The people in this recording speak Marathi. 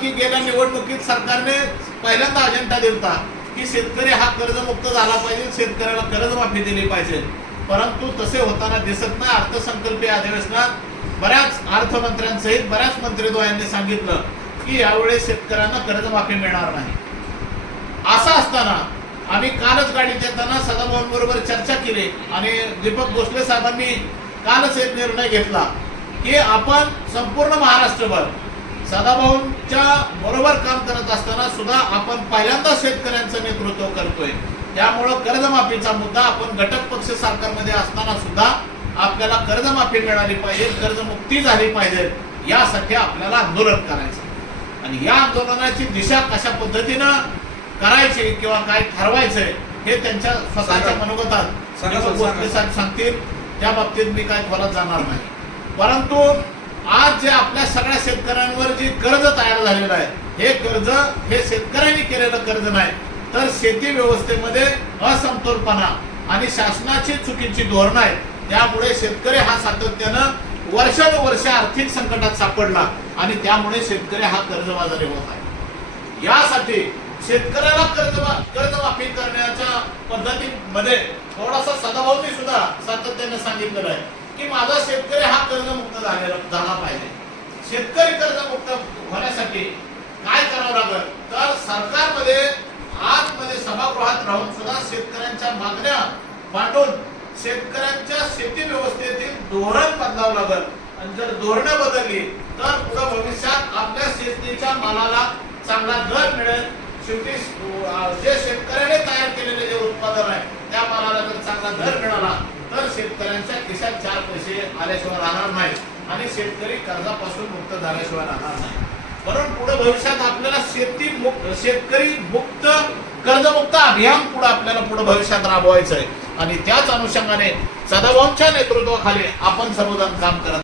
की गेल्या निवडणुकीत सरकारने पहिल्यांदा अजेंडा दिलता की शेतकरी हा कर्जमुक्त झाला पाहिजे शेतकऱ्याला कर्जमाफी दिली पाहिजे. परंतु तसे होताना दिसत नाही. अर्थसंकल्पीय अधिवेशनात बऱ्याच अर्थमंत्र्यांसहित बऱ्याच मंत्रिद्वयांनी सांगितलं की यावेळेस शेतकऱ्यांना कर्जमाफी मिळणार नाही. असं असताना आम्ही कालच गाडीत येताना सदाभाऊन बरोबर चर्चा केली आणि दीपक भोसले साहेबांनी कालच एक निर्णय घेतला की आपण संपूर्ण महाराष्ट्रभर सदाभाऊंच्या बरोबर काम करत असताना सुद्धा आपण पहिल्यांदा शेतकऱ्यांचं नेतृत्व करतोय. त्यामुळं कर्जमाफीचा मुद्दा आपण घटक पक्ष सरकारमध्ये असताना सुद्धा आपल्याला कर्जमाफी मिळाली पाहिजे कर्जमुक्ती झाली पाहिजे यासाठी आपल्याला आंदोलन करायचं. आणि या आंदोलनाची दिशा कशा पद्धतीनं करायची किंवा काय ठरवायचंय हे त्यांच्या स्वतःच्या. मनोगतात सांगतील. त्या बाबतीत मी काय खोलात जाणार नाही. परंतु आज जे आपल्या सगळ्या शेतकऱ्यांवर जे कर्ज तयार झालेलं आहे हे कर्ज हे शेतकऱ्यांनी केलेलं कर्ज नाही तर शेती व्यवस्थेमध्ये असमतोलपणा आणि शासनाची चुकीची धोरणं आहेत त्यामुळे शेतकरी हा सातत्यानं वर्षानुवर्ष आर्थिक संकटात सापडला आणि त्यामुळे शेतकरी हा कर्जबाजारी होत आहे. यासाठी शेतकऱ्याला कर्ज कर्जमाफी करण्याच्या पद्धतीमध्ये थोडासा सदाभाऊ सुद्धा सातत्याने सांगितलेलं आहे. की माझा शेतकरी हा कर्जमुक्त झालेला झाला पाहिजे. शेतकरी कर्जमुक्त होण्यासाठी काय करावं लागल? तर सरकारमध्ये आतमध्ये सभागृहात राहून सुद्धा शेतकऱ्यांच्या मागण्या मांडून शेतकऱ्यांच्या शेती व्यवस्थेतील धोरण बदलावं लागल. आणि जर धोरणं बदलली तर पुढे भविष्यात आपल्या शेतीच्या मालाला चांगला दर मिळेल. शेवटी जे शेतकऱ्याने तयार केलेले जे उत्पादन आहे त्या मालाला जर चांगला दर मिळाला शेतकऱ्यांच्या खिशात चार पैसे आल्याशिवाय राहणार नाही आणि शेतकरी कर्जापासून मुक्त झाल्याशिवाय राहणार नाही. म्हणून पुढे भविष्यात आपल्याला शेती मुक्त शेतकरी मुक्त कर्जमुक्त अभियान पुढे आपल्याला पुढे भविष्यात राबवायचं आहे आणि त्याच अनुषंगाने सदाभाऊंच्या नेतृत्वाखाली आपण सर्वजण काम करत